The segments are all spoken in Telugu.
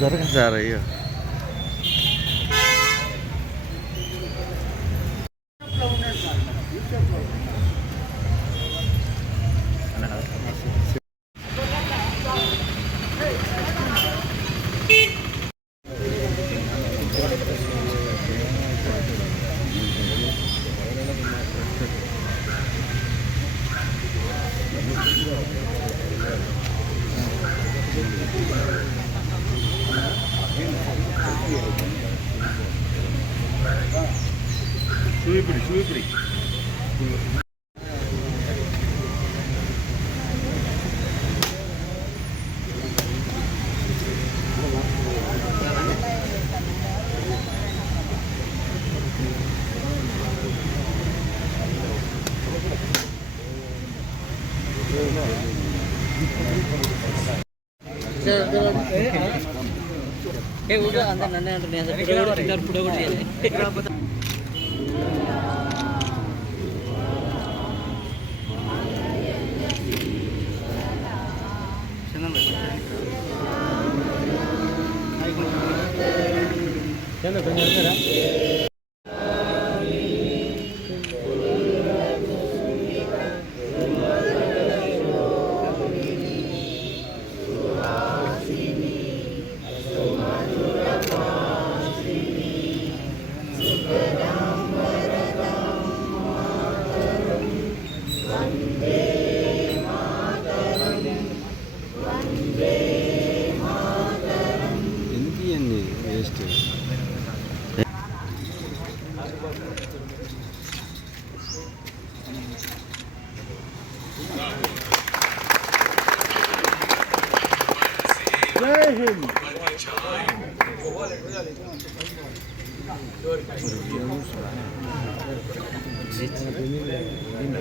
జరగదు సార్ అయ్యో చూపిడి అందరు నన్నే అంటున్నాయి పుడ కూడా चलो जय हिंद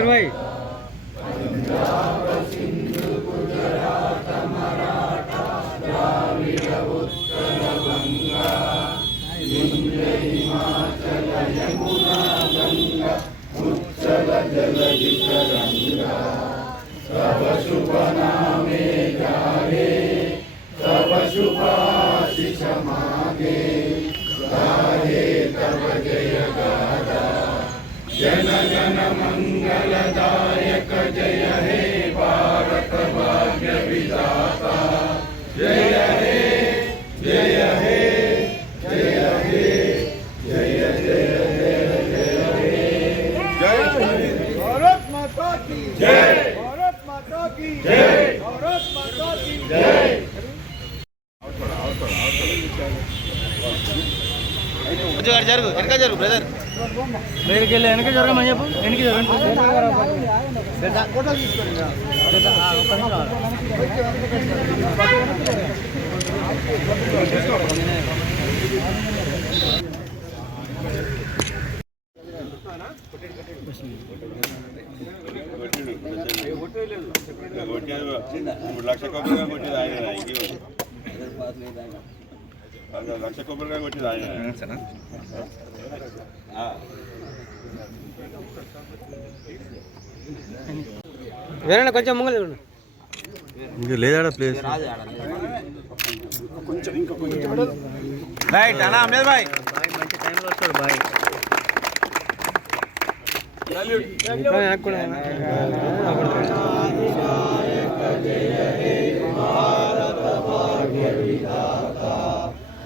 भाई तव शुभ नामे जागे तव शुभाशिष मागे गाहे तव जय गाथा जन गण मंगलदायक जय हे भारत भाग्य विधाता जय हे जय हे जय हे जय जय भारत माता की जय भारत माता की जय भारत माता की जय जरूर इनका जरूर ब्रदर मेरे के लिए इनके जरूर मैं इनकी जरूर फोटो లక్ష కొబ్బరిగా కొట్టేది ఆయన లక్ష కొబ్బరిగా కొట్టేది ఆయన వేరే కొంచెం ముంగలు ఇంకా లేదా ప్లేస్ కొంచెం ఇంకా కొంచెం రైట్ అన్నా అమేద్ భాయ్ మంచి టైంలో వస్తాడు బాయ్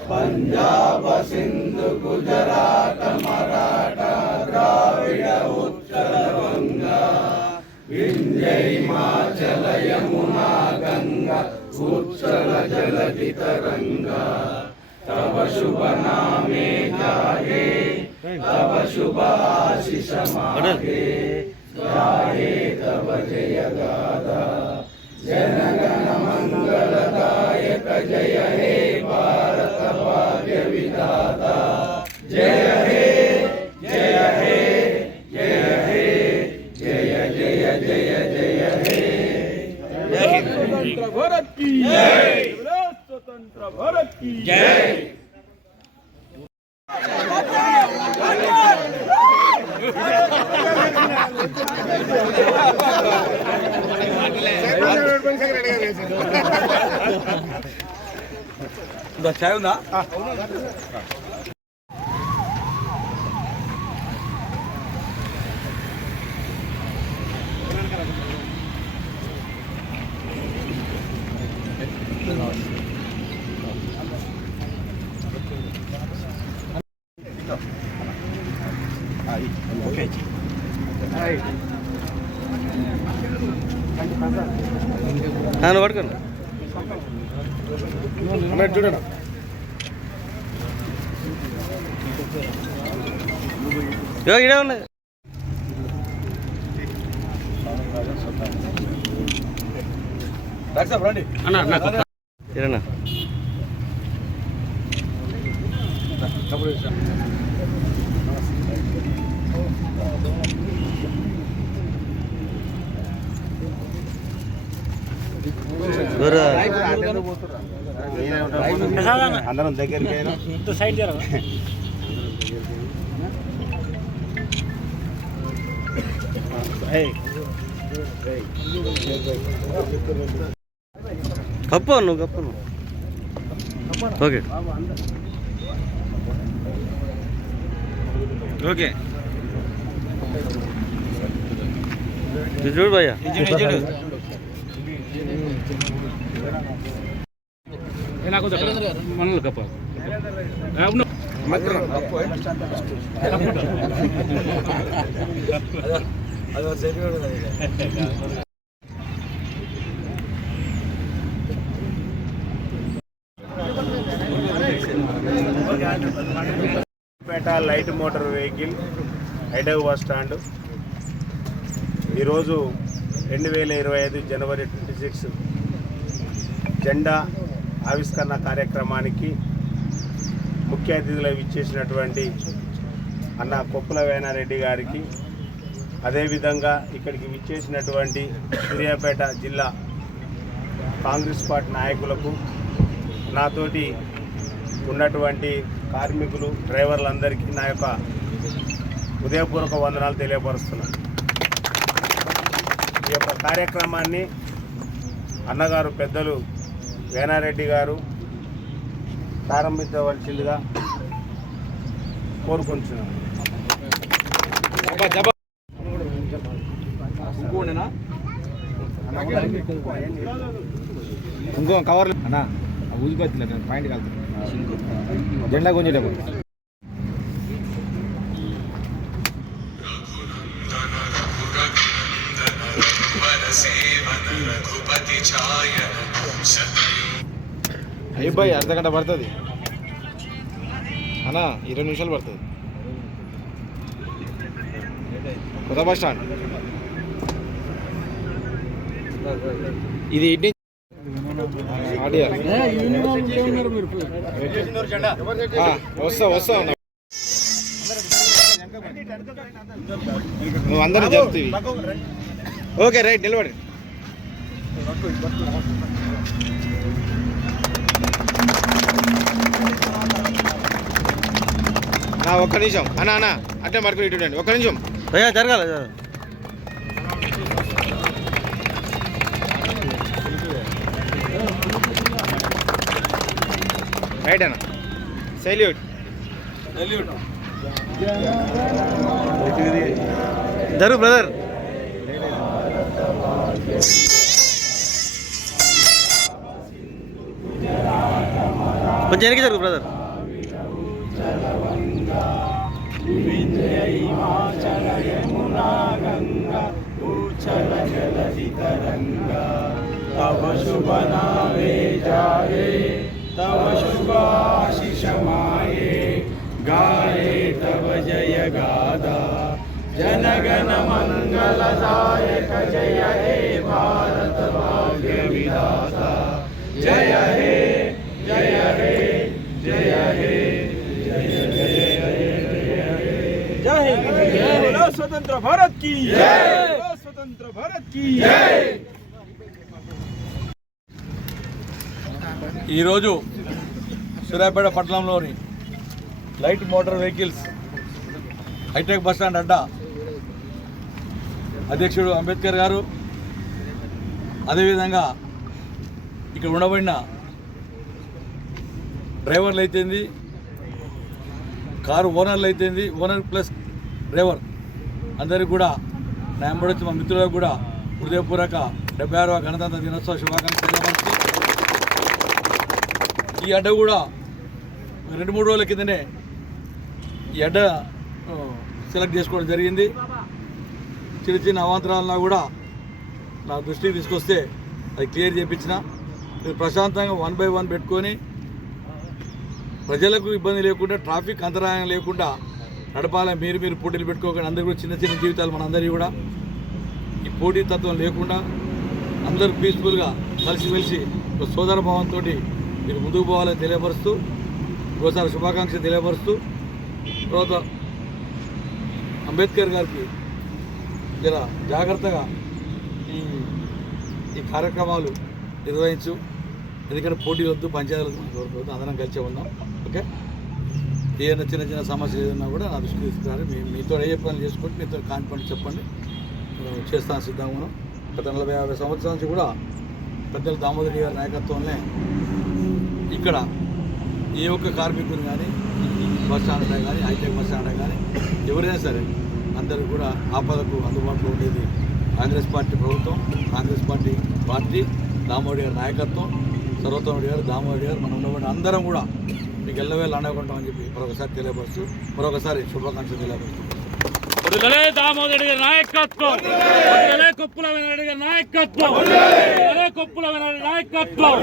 पंजाब सिंधु गुजरात मराठा द्राविड उत्कल बंगा विंध्य हिमाचल यमुना गंगा उत्कल जलधि तरंगा तव शुभ नामे जागे तव शुभ आशीष मागे गाहे तव जय गाथा जन गण मंगलदायक जय हे भारत भाग्य विधाता जय हे जय हे जय हे जय जय जय जय हे చాయ్ ఉందా? పడుకోండి చూడండి. ఇడే ఉన్నాయి. రండి అన్న. అందరం దగ్గరికి సైడ్ కప్పు నువ్వు కప్పు ఓకే ఓకే చూడు భయ్యా మనలు కప్ప పేట light motor vehicle Hyderabad bus stand ఈరోజు 2025 జనవరి 26 జెండా ఆవిష్కరణ కార్యక్రమానికి ముఖ్య అతిథులు ఇచ్చేసినటువంటి అన్న కొప్పుల వేనారెడ్డి గారికి, అదేవిధంగా ఇక్కడికి విచ్చేసినటువంటి సూర్యాపేట జిల్లా కాంగ్రెస్ పార్టీ నాయకులకు, నాతోటి ఉన్నటువంటి కార్మికులు, డ్రైవర్లందరికీ నా యొక్క హృదయపూర్వక వందనాలు తెలియపరుస్తున్నాను. ఈ యొక్క కార్యక్రమాన్ని అన్నగారు పెద్దలు వేనారెడ్డి గారు ప్రారంభించవలసిందిగా కోరుకుంటున్నాను. ఇంకో కవర్లు అన్నా ఊదిపోతుంది పాయింట్ కలుగుతుంది జెండా కొంచెం అయిపోయి అర్ధగంట పడుతుంది అన్నా, 20 నిమిషాలు పడుతుంది. కొత్త బస్ స్టాండ్ ఇది వస్తా నువ్వు అందరూ చెప్తావి. ఓకే రైట్, నిలబడి ఒక్క నిమిషం అన్నా అట్టే మరకు ఇటు ఒక్క నిమిషం భయ్యా జరగాలి. రైట్ అన్న, సెల్యూట్. జరుగు బ్రదర్. కొంచెం వెనక్కి జరుగు బ్రదర్. तव शुभ नामे जाए, तव शुभाशिष माये, गाये तव जय गाथा, जनगण मंगलदायक जय हे भारत भाग्य विधाता, जय हे जय हे जय हे जय हे स्वतंत्र भारत की जय, स्वतंत्र भारत की जय. ఈరోజు సూర్యాపేట పట్టణంలోని light motor vehicles hi tech bus stand అడ్డా అధ్యక్షుడు అంబేద్కర్ గారు, అదేవిధంగా ఇక్కడ ఉండబడిన డ్రైవర్లు అయితేంది, కారు ఓనర్లు అయితేంది, ఓనర్ ప్లస్ డ్రైవర్ అందరికీ కూడా నా వెంబడొచ్చి మా మిత్రులకు కూడా హృదయపూర్వక 76వ గణతంత్ర దినోత్సవ శుభాకాంక్షలు తెలియపరుస్తూ, ఈ అడ్డ కూడా 2-3 రోజుల కిందనే ఈ అడ్డ సెలెక్ట్ చేసుకోవడం జరిగింది. చిన్న చిన్న అవాంతరాలన్నా కూడా నా దృష్టికి తీసుకొస్తే అది క్లియర్ చేయించిన. మీరు ప్రశాంతంగా 1 by 1 పెట్టుకొని ప్రజలకు ఇబ్బంది లేకుండా, ట్రాఫిక్ అంతరాయం లేకుండా నడపాలని మీరు పోటీలు పెట్టుకోకుండా అందరూ కూడా చిన్న చిన్న జీవితాలు మనందరికీ కూడా ఈ పోటీతత్వం లేకుండా అందరూ పీస్ఫుల్గా కలిసిమెలిసి ఒక సోదర భావంతో మీరు ముందుకు పోవాలని తెలియపరుస్తూ, ఒకసారి శుభాకాంక్షలు తెలియపరుస్తూ, తర్వాత అంబేద్కర్ గారికి జర జాగ్రత్తగా ఈ కార్యక్రమాలు నిర్వహించు. ఎందుకంటే పోటీ వద్దు, పంచాయతీలు వద్దు, అందరం కలిసే ఉన్నాం. ఓకే, ఏదైనా చిన్న చిన్న సమస్యలు ఏదన్నా కూడా నా దృష్టికి తీసుకురాలి. మీతో ఏ పనులు చేసుకోండి, మీతో కాన్ఫిడెంట్ చెప్పండి, చేస్తాను సిద్ధంగా ఉన్నాం. గత 40-50 సంవత్సరాల నుంచి కూడా పెద్దలు దామోదరి గారి నాయకత్వంలో ఇక్కడ ఏ ఒక్క కార్మికుని కానీ, బస్ స్టాండ్ కానీ, హైటెక్ బస్ స్టాండ్ కానీ ఎవరైనా సరే అందరూ కూడా ఆపదకు అందుబాటులో ఉండేది కాంగ్రెస్ పార్టీ ప్రభుత్వం, కాంగ్రెస్ పార్టీ దామోదరి గారి నాయకత్వం, సర్వోత్తముడి గారు, దామోదరి గారు, మనం ఉండబడిన అందరం కూడా మీకు ఎల్లవేళ అండకుంటామని చెప్పి మరొకసారి తెలియపరుస్తూ, మరొకసారి శుభాకాంక్షలు తెలియపరుస్తూ, దామోదరి గారి నాయకత్వం, కొప్పుల వెంకటరెడ్డి గారి నాయకత్వం, కొప్పుల వెంకటరెడ్డి నాయకత్వం.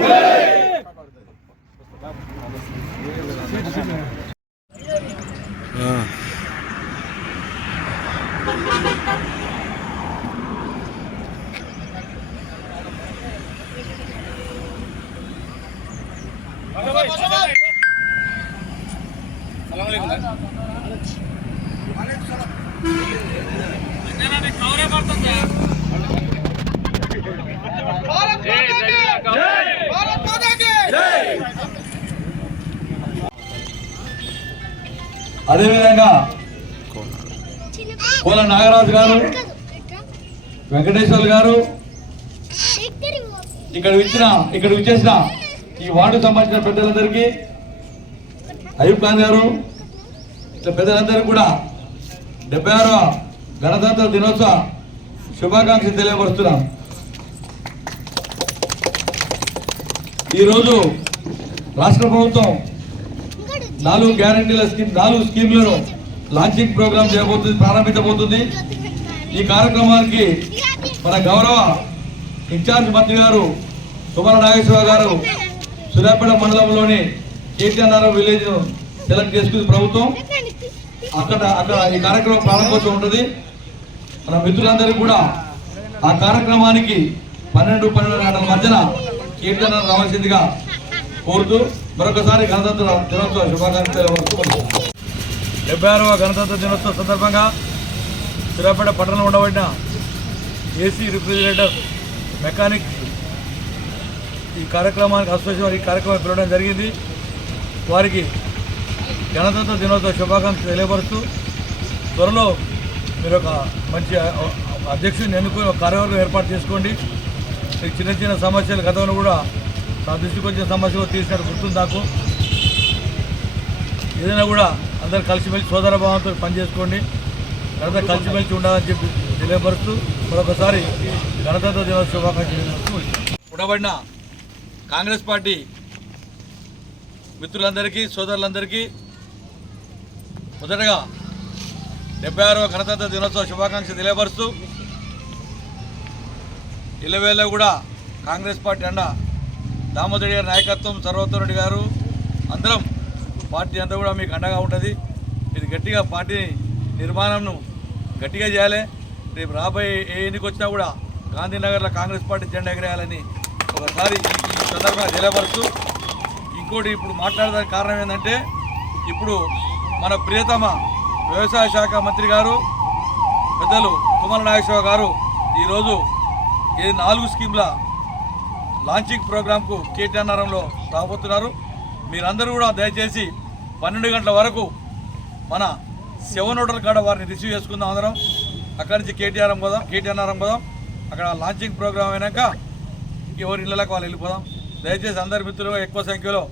అదేవిధంగా కోల నాగరాజు గారు, వెంకటేశ్వర్లు గారు, ఇక్కడ విచ్చేసిన ఈ వార్డుకు సంబంధించిన పెద్దలందరికీ, అయూబ్ ఖాన్ గారు, ఇట్లా పెద్దలందరికీ కూడా 76వ గణతంత్ర దినోత్సవ శుభాకాంక్షలు తెలియపరుస్తున్నాం. ఈరోజు రాష్ట్ర ప్రభుత్వం 4 గ్యారంటీల స్కీమ్, 4 స్కీమ్లను లాంచింగ్ ప్రోగ్రామ్ చేయబోతుంది, ప్రారంభించబోతుంది. ఈ కార్యక్రమానికి మన గౌరవ ఇన్ఛార్జ్ మంత్రి గారు సుమర నాగేశ్వర గారు సూర్యాపేట మండలంలోని కేటీఆర్ విలేజ్ సెలెక్ట్ చేసుకుంది ప్రభుత్వం. అక్కడ ఈ కార్యక్రమం ప్రారంభోత్సవం ఉంటుంది. మన మిత్రులందరికీ కూడా ఆ కార్యక్రమానికి 12-12 గంటల మధ్యన కేటీఆర్ రావాల్సిందిగా కోరుతూ మరొకసారి గణతంత్ర దినోత్సవ శుభాకాంక్షలు. 76వ గణతంత్ర దినోత్సవ సందర్భంగా సూర్యాపేట పట్టణంలో ఉండబడిన ఏసీ రిఫ్రిజిరేటర్ మెకానిక్స్ ఈ కార్యక్రమానికి అసోసియేషన్ ఈ కార్యక్రమం పిలవడం జరిగింది. వారికి గణతంత్ర దినోత్సవ శుభాకాంక్షలు తెలియపరుస్తూ, త్వరలో మీరు ఒక మంచి అధ్యక్షుడిని ఎన్నుకొని ఒక కార్యవర్గం ఏర్పాటు చేసుకోండి. చిన్న చిన్న సమస్యలు గతంలో కూడా నా దృష్టికి వచ్చిన సమస్యలు తీసినట్టు గుర్తుంది నాకు. ఏదైనా కూడా అందరు కలిసిమెలిసి సోదర భావంతో పనిచేసుకోండి, అందరూ కలిసిమెలిసి ఉండాలని చెప్పి తెలియపరుస్తూ మరొకసారి గణతంత్ర దినోత్సవ శుభాకాంక్షలు. ఉండబడిన కాంగ్రెస్ పార్టీ మిత్రులందరికీ, సోదరులందరికీ మొదటగా 76వ గణతంత్ర దినోత్సవ శుభాకాంక్షలు తెలియపరుస్తూ, ఇళ్ళవేళ కూడా కాంగ్రెస్ పార్టీ అండ దామోదరి గారి నాయకత్వం, సర్వోత్తముడి గారు, అందరం పార్టీ అంతా కూడా మీకు అండగా ఉంటుంది. ఇది గట్టిగా పార్టీ నిర్మాణంను గట్టిగా చేయాలి. రేపు రాబోయే ఏ ఎన్నిక వచ్చినా కూడా గాంధీనగర్లో కాంగ్రెస్ పార్టీ జెండా ఎగరేయాలని ఒకసారి ఈ సందర్భంగా తెలియపరుస్తూ, ఇంకోటి ఇప్పుడు మాట్లాడడానికి కారణం ఏంటంటే, ఇప్పుడు మన ప్రియతమ వ్యవసాయ శాఖ మంత్రి గారు పెద్దలు తుమ్మల నాగేశ్వరరావు గారు ఈరోజు ఈ 4 స్కీమ్ల లాంచింగ్ ప్రోగ్రాంకు కేటీఆర్ నగరంలో రాబోతున్నారు. మీరందరూ కూడా దయచేసి 12 గంటల వరకు మన 7 హోటల్ కాడ వారిని రిసీవ్ చేసుకుందాం అందరం. అక్కడి నుంచి కేటీఆర్ పోదాం. అక్కడ లాంచింగ్ ప్రోగ్రామ్ అయినాక ఎవరి ఇళ్ళకి వాళ్ళు వెళ్ళిపోదాం. దయచేసి అందరి మిత్రులు ఎక్కువ సంఖ్యలో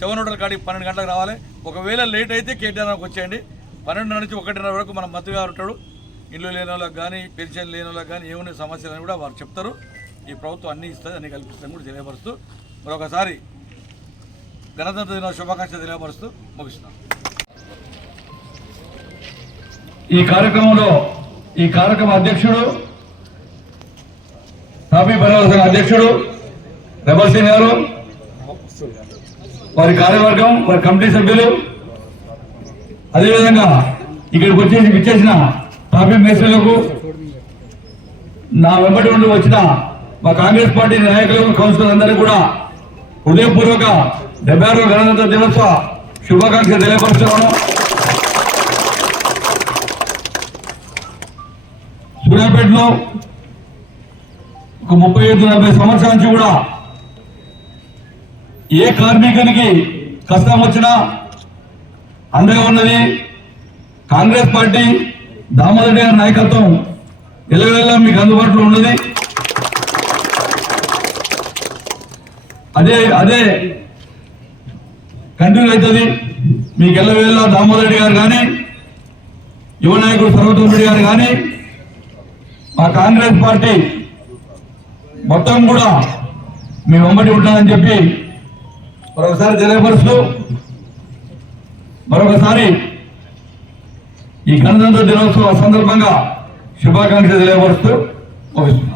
7 హోటల్ కాడికి 12 గంటలకు రావాలి. ఒకవేళ లేట్ అయితే కేటీఆర్కి వచ్చేయండి. 12 నుంచి 1:30 వరకు మన మంత్రి గారు ఉంటాడు. ఇల్లు లేని వాళ్ళకి కానీ పెన్షన్ లేని వాళ్ళకి కానీ ఏమున్నాయి సమస్యలని కూడా వారు చెప్తారు. ఈ ప్రభుత్వం అన్నీ ఇస్తుంది, అన్ని కల్పిస్తుందని కూడా తెలియపరుస్తూ మరొకసారి గణతంత్ర దిన శుభాకాంక్షలు తెలియపరుస్తూ ముగిస్తున్నాం. ఈ కార్యక్రమ అధ్యక్షుడు హామీ భరోసా అధ్యక్షుడు రెబల్ సింగ్ గారు, వారి కార్యవర్గం, వారి కమిటీ సభ్యులు, అదేవిధంగా ఇక్కడికి విచ్చేసిన ట్రాఫిక్ మేస్త్రులకు, నా వెంబడి ఉండి వచ్చిన మా కాంగ్రెస్ పార్టీ నాయకులకు, కౌన్సిలర్ అందరికీ కూడా హృదయపూర్వక 76వ గణతంత్ర దినోత్సవ శుభాకాంక్షలు తెలియపరుస్తున్నాను. సూర్యాపేటలో ఒక 35-40 సంవత్సరాల నుంచి కూడా ఏ కార్మికునికి కష్టం వచ్చినా అండగా ఉన్నది కాంగ్రెస్ పార్టీ. దామోదర్ గారి నాయకత్వం ఎల్లవేళ మీకు అందుబాటులో ఉన్నది. అదే కంటిన్యూ అవుతుంది. మీకు ఎల్లవేళ దామోదర్ రెడ్డి గారు కానీ, యువ నాయకుడు సర్వోత్తమ్ రెడ్డి గారు కానీ, మా కాంగ్రెస్ పార్టీ మొత్తం కూడా మీ వెంబడి ఉంటుందని చెప్పి మరొకసారి తెలియపరుస్తూ, మరొకసారి ఈ గణతంత్ర దినోత్సవ సందర్భంగా శుభాకాంక్షలు తెలియపరుస్తూ ముగిస్తున్నాం.